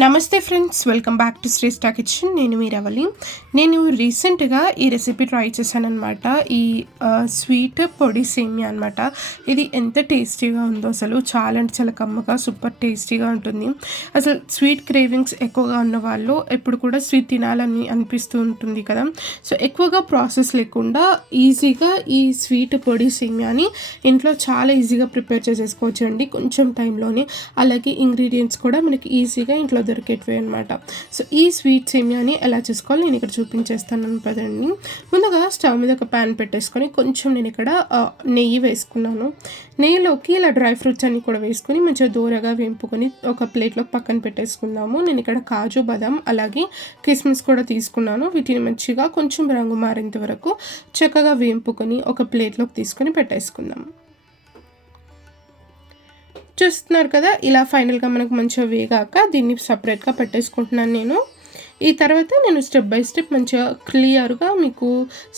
నమస్తే friends, welcome back to Shreshta kitchen. నేను మీ రవలి. నేను రీసెంట్గా ఈ రెసిపీ ట్రై చేశాను అనమాట. ఈ స్వీట్ పొడి సేమియా అనమాట. ఇది ఎంత టేస్టీగా ఉందో అసలు, చాలా అంటే చాలా కమ్మగా సూపర్ టేస్టీగా ఉంటుంది. అసలు స్వీట్ క్రేవింగ్స్ ఎక్కువగా ఉన్న వాళ్ళు ఎప్పుడు కూడా స్వీట్ తినాలని అనిపిస్తూ ఉంటుంది కదా. సో ఎక్కువగా ప్రాసెస్ లేకుండా ఈజీగా ఈ స్వీట్ పొడి సేమియాని ఇంట్లో చాలా ఈజీగా ప్రిపేర్ చేసేసుకోవచ్చు అండి, కొంచెం టైంలోనే. అలాగే ఇంగ్రీడియంట్స్ కూడా మనకి ఈజీగా ఇంట్లో దొరికేటివి అనమాట. సో ఈ స్వీట్ సేమియాని ఎలా చేసుకోవాలి నేను ఇక్కడ చూపించేస్తాను పదండి. ముందుగా స్టవ్ మీద ఒక ప్యాన్ పెట్టేసుకొని కొంచెం నేను ఇక్కడ నెయ్యి వేసుకున్నాను. నెయ్యిలోకి ఇలా డ్రై ఫ్రూట్స్ అన్ని కూడా వేసుకొని మంచిగా దూరగా వేంపుకొని ఒక ప్లేట్లో పక్కన పెట్టేసుకుందాము. నేను ఇక్కడ కాజు, బాదాం అలాగే కిస్మిస్ కూడా తీసుకున్నాను. వీటిని మంచిగా కొంచెం రంగు మారేంత వరకు చక్కగా వేంపుకొని ఒక ప్లేట్లోకి తీసుకొని పెట్టేసుకుందాము. చూస్తున్నారు కదా, ఇలా ఫైనల్గా మనకు మంచిగా వేగాక దీన్ని సపరేట్గా పెట్టేసుకుంటున్నాను నేను. ఈ తర్వాత నేను స్టెప్ బై స్టెప్ మంచిగా క్లియర్గా మీకు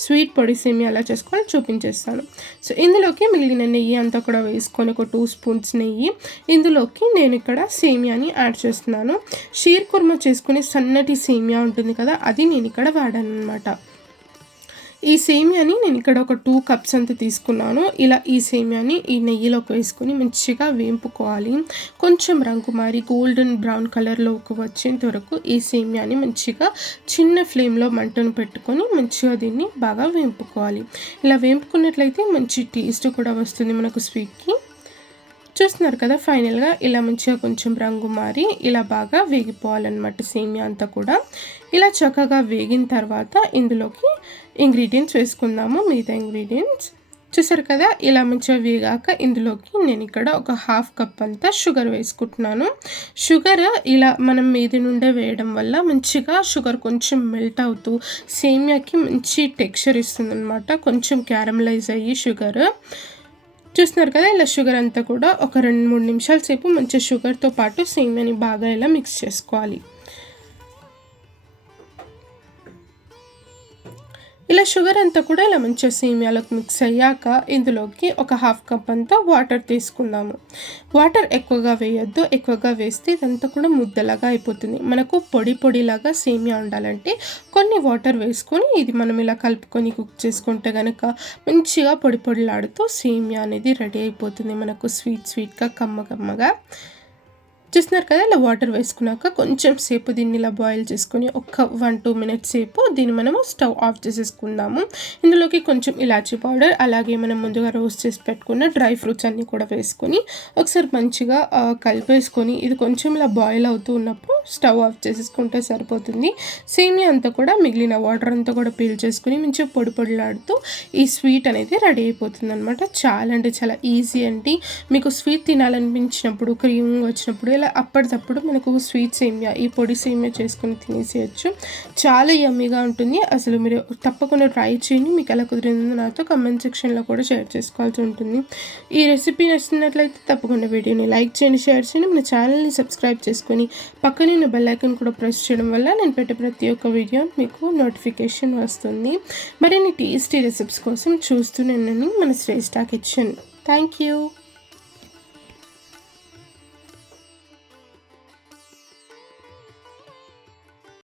స్వీట్ పొడి సేమియా ఎలా చేసుకోవాలో చూపించేస్తాను. సో ఇందులోకి మిగిలిన నెయ్యి అంతా కూడా వేసుకొని ఒక 2 స్పూన్స్ నెయ్యి, ఇందులోకి నేను ఇక్కడ సేమియాని యాడ్ చేస్తున్నాను. షీర్ కుర్మా చేసుకునే సన్నటి సేమియా ఉంటుంది కదా, అది నేను ఇక్కడ వాడాను అనమాట. ఈ సేమియాని నేను ఇక్కడ ఒక 2 కప్స్ అంతా తీసుకున్నాను. ఇలా ఈ సేమియాని ఈ నెయ్యిలోకి వేసుకొని మంచిగా వేంపుకోవాలి. కొంచెం రంగు మారి గోల్డెన్ బ్రౌన్ కలర్లోకి వచ్చేంత వరకు ఈ సేమియాని మంచిగా చిన్న ఫ్లేమ్లో మంటను పెట్టుకొని మంచిగా దీన్ని బాగా వేంపుకోవాలి. ఇలా వేంపుకున్నట్లయితే మంచి టేస్ట్ కూడా వస్తుంది మనకు స్వీట్కి. చూస్తున్నారు కదా, ఫైనల్గా ఇలా మంచిగా కొంచెం రంగు మారి ఇలా బాగా వేగిపోవాలన్నమాట సేమియా అంతా కూడా. ఇలా చక్కగా వేగిన తర్వాత ఇందులోకి ఇంగ్రీడియంట్స్ వేసుకుందాము. మిగతా ఇంగ్రీడియంట్స్ చూసారు కదా, ఇలా మంచిగా వేగాక ఇందులోకి నేను ఇక్కడ ఒక 1/2 కప్ అంతా షుగర్ వేసుకుంటున్నాను. షుగర్ ఇలా మనం మీది నుండే వేయడం వల్ల మంచిగా షుగర్ కొంచెం మెల్ట్ అవుతూ సేమియాకి మంచి టెక్స్చర్ ఇస్తుంది అనమాట. కొంచెం క్యారమలైజ్ అయ్యి షుగర్ చూస్తున్నారు కదా, ఇలా షుగర్ అంతా కూడా ఒక 2-3 నిమిషాల సేపు మంచి షుగర్తో పాటు సేమియాని బాగా ఇలా మిక్స్ చేసుకోవాలి. ఇలా షుగర్ అంతా కూడా ఇలా మంచిగా సేమియాలోకి మిక్స్ అయ్యాక ఇందులోకి ఒక 1/2 కప్ అంతా వాటర్ తీసుకుందాము. వాటర్ ఎక్కువగా వేయొద్దు, ఎక్కువగా వేస్తే ఇదంతా కూడా ముద్దలాగా అయిపోతుంది. మనకు పొడి పొడిలాగా సేమియా ఉండాలంటే కొన్ని వాటర్ వేసుకొని ఇది మనం ఇలా కలుపుకొని కుక్ చేసుకుంటే కనుక మంచిగా పొడి పొడిలాడుతూ సేమియా అనేది రెడీ అయిపోతుంది మనకు స్వీట్గా కమ్మగా. చూస్తున్నారు కదా, ఇలా వాటర్ వేసుకున్నాక కొంచెం సేపు దీన్ని ఇలా బాయిల్ చేసుకొని ఒక 1-2 మినిట్స్ సేపు దీన్ని మనము స్టవ్ ఆఫ్ చేసేసుకుందాము. ఇందులోకి కొంచెం ఇలాచీ పౌడర్ అలాగే మనం ముందుగా రోస్ట్ చేసి పెట్టుకున్న డ్రై ఫ్రూట్స్ అన్నీ కూడా వేసుకొని ఒకసారి మంచిగా కలిపేసుకొని ఇది కొంచెం ఇలా బాయిల్ అవుతూ ఉన్నప్పుడు స్టవ్ ఆఫ్ చేసేసుకుంటే సరిపోతుంది. సేమియా అంతా కూడా మిగిలిన వాటర్ అంతా కూడా పీల్ చేసుకుని మంచిగా పొడి పొడిలాడుతూ ఈ స్వీట్ అనేది రెడీ అయిపోతుంది అనమాట. చాలా అంటే చాలా ఈజీ అండి. మీకు స్వీట్ తినాలనిపించినప్పుడు, క్రీమింగ్ వచ్చినప్పుడు ఇలా అప్పటికప్పుడు మనకు స్వీట్ సేమియా ఈ పొడి సేమియా చేసుకొని తినేసేయచ్చు. చాలా యమ్మీగా ఉంటుంది. అసలు మీరు తప్పకుండా ట్రై చేయండి. మీకు ఎలా కుదిరిందో నాతో కమెంట్ సెక్షన్లో కూడా షేర్ చేసుకోవాల్సి ఉంటుంది. ఈ రెసిపీ నచ్చినట్లయితే తప్పకుండా వీడియోని లైక్ చేయండి, షేర్ చేయండి. మన ఛానల్ని సబ్స్క్రైబ్ చేసుకొని పక్కనే ఉన్న బెల్ ఐకాన్ కూడా ప్రెస్ చేయడం వల్ల నేను పెట్టే ప్రతి ఒక్క వీడియో మీకు నోటిఫికేషన్ వస్తుంది. మరిన్ని టేస్టీ రెసిపీస్ కోసం చూస్తూనే ఉండండి మన శ్రేష్ఠ కిచెన్. Thank you.